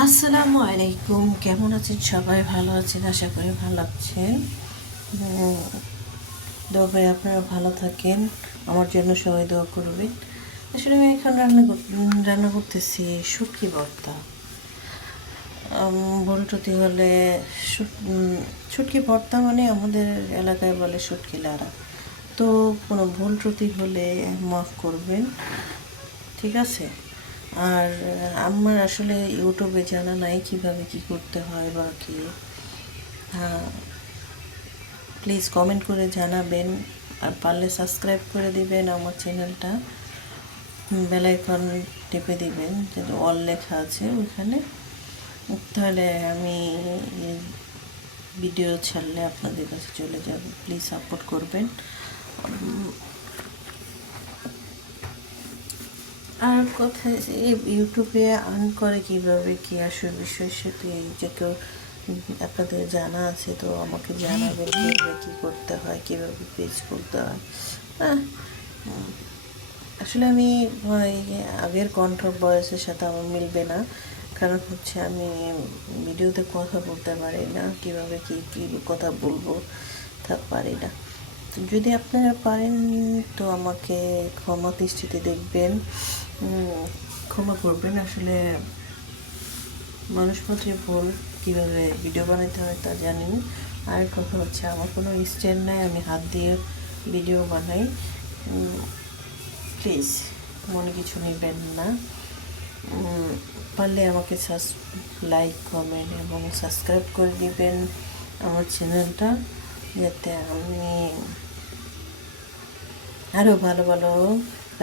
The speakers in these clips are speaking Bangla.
আসসালামু আলাইকুম, কেমন আছেন সবাই? ভালো আছেন, আশা করি ভালো আছেন। দোয়া করি আপনারা ভালো থাকেন, আমার জন্য সবাই দোয়া করবেন। আসলে আমি এখন রান্না করতেছি শুটকি ভর্তা। ভুলটুতি হলে শুটকি ভর্তা মানে আমাদের এলাকায় বলে শুটকি লাড়া। তো কোনো ভুল ত্রুটি হলে মাফ করবেন, ঠিক আছে? আর আমার আসলে ইউটিউবে জানা নাই কিভাবে কি করতে হয় বা কি। হ্যাঁ, প্লিজ কমেন্ট করে জানাবেন, আর পারলে সাবস্ক্রাইব করে দিবেন আমার চ্যানেলটা, বেল আইকন টিপে দিবেন, যেটা অল লেখা আছে ওইখানে। তাহলে আমি ভিডিও ছাড়লে আপনাদের কাছে চলে যাবে। প্লিজ সাপোর্ট করবেন। আর কোথায় ইউটিউবে আর্ন করে কীভাবে কী আসল বিষয় সেটি যে কেউ আপনাদের জানা আছে তো আমাকে জানাবেন, কীভাবে কী করতে হয়, কীভাবে পেজ করতে হয়। হ্যাঁ, আসলে আমি আগের কণ্ঠ বয়সের সাথে আমার মিলবে না, কারণ হচ্ছে আমি ভিডিওতে কথা বলতে পারি না, কীভাবে কী কী কথা বলবো তা পারি না। তো যদি আপনারা পারেন তো আমাকে ক্ষমা দৃষ্টিতে দেখবেন, ক্ষমা করবেন। আসলে মানুষ মাত্রই ভুল, কীভাবে ভিডিও বানাতে হয় তা জানি। আর কথা হচ্ছে আমার কোনো স্ট্যান্ড নাই, আমি হাত দিয়ে ভিডিও বানাই। প্লিজ মনে কিছু নেবেন না। পারলে আমাকে লাইক, কমেন্ট এবং সাবস্ক্রাইব করে দিবেন আমার চ্যানেলটা, যাতে আমি আরও ভালো ভালো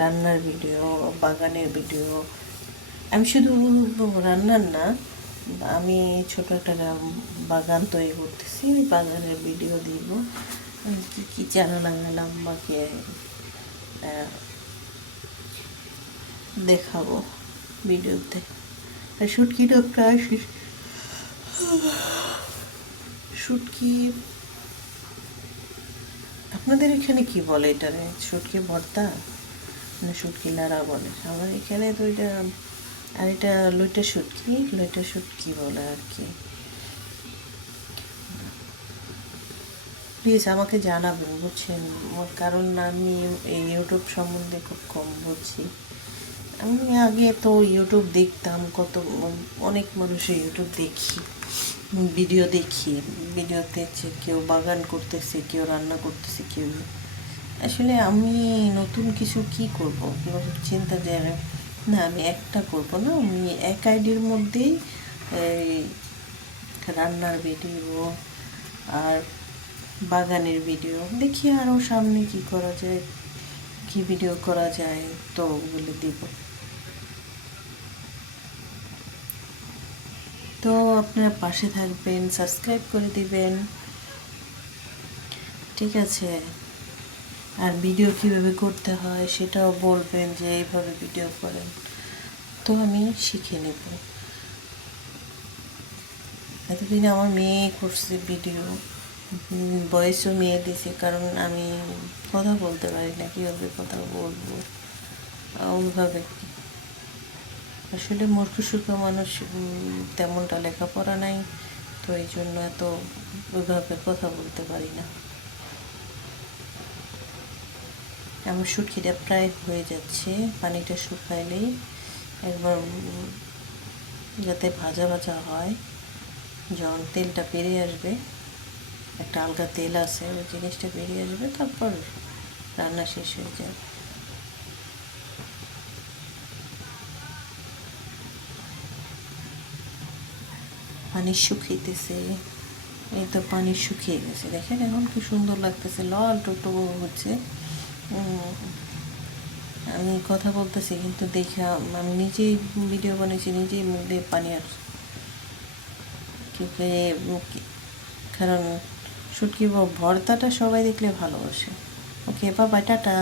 রান্নার ভিডিও, বাগানের ভিডিও, আমি শুধু রান্নার না, আমি ছোটো একটা বাগান তৈরি করতেছি, ওই বাগানের ভিডিও দিব, কী কী চারা লাগালাম বা দেখাবো ভিডিওতে। আর শুটকিটা প্রায় শুটকি আপনাদের এখানে কি বলে এটারে? শুটকি ভর্তা না শুটকি লাড়া বলে? আমার এখানে তো এটা, আর এটা লইটা শুটকি বলে আর কি। প্লিজ আমাকে জানাবেন, বুঝছেন? কারণ আমি এই ইউটিউব সম্বন্ধে খুব কম বুঝছি। আমি আগে তো ইউটিউব দেখতাম, অনেক মানুষের ইউটিউব দেখি, ভিডিও দেখি। ভিডিওতে কেউ বাগান করতেছে, কেউ রান্না করতেছে, কেউ। আসলে আমি নতুন কিছু কি করব চিন্তা যে না, আমি একটা করব না, আমি এক আইডির মধ্যেই এই রান্নার ভিডিও আর বাগানের ভিডিও দেখি, আরও সামনে কি করা যায়, কি ভিডিও করা যায়, তো ওগুলো দিব। তো আপনারা পাশে থাকবেন, সাবস্ক্রাইব করে দিবেন, ঠিক আছে? আর ভিডিও কীভাবে করতে হয় সেটাও বলবেন, যে এইভাবে ভিডিও করেন, তো আমি শিখে নেব। এতদিন আমার মেয়ে করছে ভিডিও, ভয়েসও মেয়ে দিছে, কারণ আমি কথা বলতে পারি না, কীভাবে কথা বলবো ওইভাবে। আসলে মূর্খ সূর্খ মানুষ, তেমনটা লেখাপড়া নাই, তো এই জন্য এত ওইভাবে কথা বলতে পারি না। আমার শুটকিটা প্রায় হয়ে যাচ্ছে, পানিটা শুকাইলেই একবার যাতে ভাজা ভাজা হয়, যখন তেলটা বেরিয়ে আসবে, একটা আলগা তেল আছে, ওই জিনিসটা বেরিয়ে আসবে, তারপর রান্না শেষ হয়ে যায়। পানি শুকিয়েছে, এই তো পানি শুকিয়ে গেছে, দেখেন এখন খুব সুন্দর লাগতেছে, লাল টুকটুকো হচ্ছে। আমি কথা বলতেছি কিন্তু দেখে আমি নিজেই ভিডিও বানিয়েছি, নিজেই মুখ দিয়ে পানি আসছে, কারণ শুটকি ভর্তাটা সবাই দেখলে ভালোবাসে। ওকে, বাবা, টাটা।